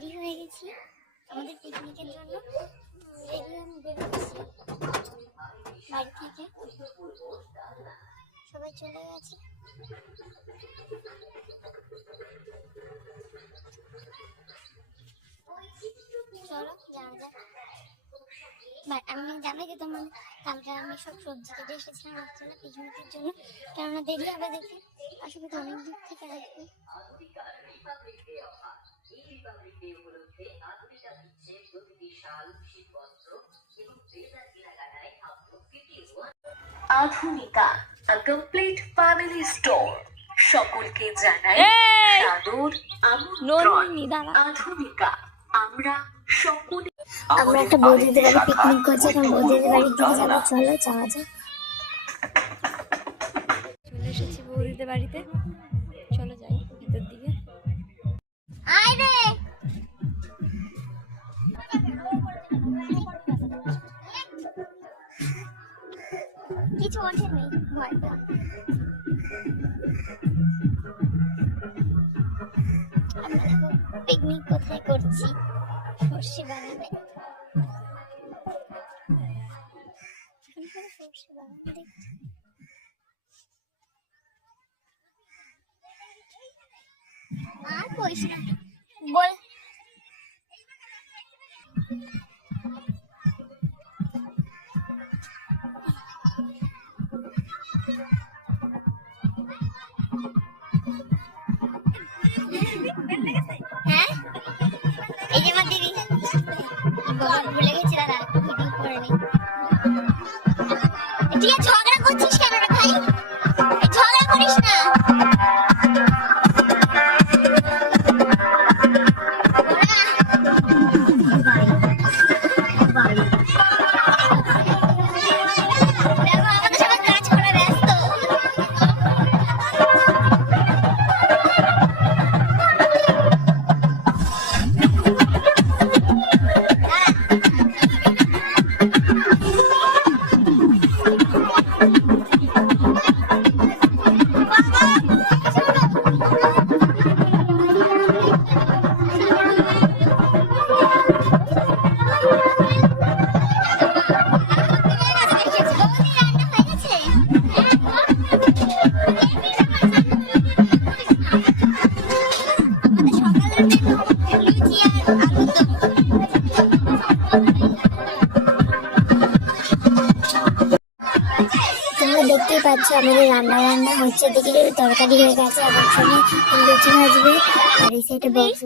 Ready হয়ে গেছি আমাদের পিকনিকের জন্য। রেডি আমি বেরোচ্ছি বাড়ি থেকে, সবাই চলে গেছে। চলো যাওয়া যাক। আমি জানি যে তোমার কালকে আমি সব সবজি কেটে এসেছিলাম রাত্রে পিকনিকের জন্য, কেননা দেরি হবে দেখে, আসলে তো অনেক দূর থেকে আসবে। আধুনিকা কমপ্লিট ফ্যামিলি স্টোর সকলকে জানাই সাদর আমন্ত্রণ। আধুনিকা আমরা সকলে আমরা একটা বৌদিদের বাড়ি পিকনিক করছি, এখন বৌদিদের বাড়ির দিকে যাবো। চলো যাওয়া যাক। চলে এসেছি বৌদিদের বাড়িতে, চলো যাই ভিতর দিকে। আয় রে কিছু ওঠেনি, ভয় পাই। আমরা পিকনিক কোথায় করছি? সর্ষে বাগানে। সর্ষে বাগান দেখছি। আর কইস না, বল। হ্যাঁ এই যে আমার দিদি ভুলে গেছি, দাদা ভিডিও করে নেই। তুই ঝগড়া করছিস কেন রে ভাই? ঝগড়া করিস না। দেখতেই পাচ্ছ আমাদের রান্না হচ্ছে, দিকে তরকারি হয়ে গেছে, এবং সঙ্গে লুচি ভাজবে, আর এই সাইডে বক্স।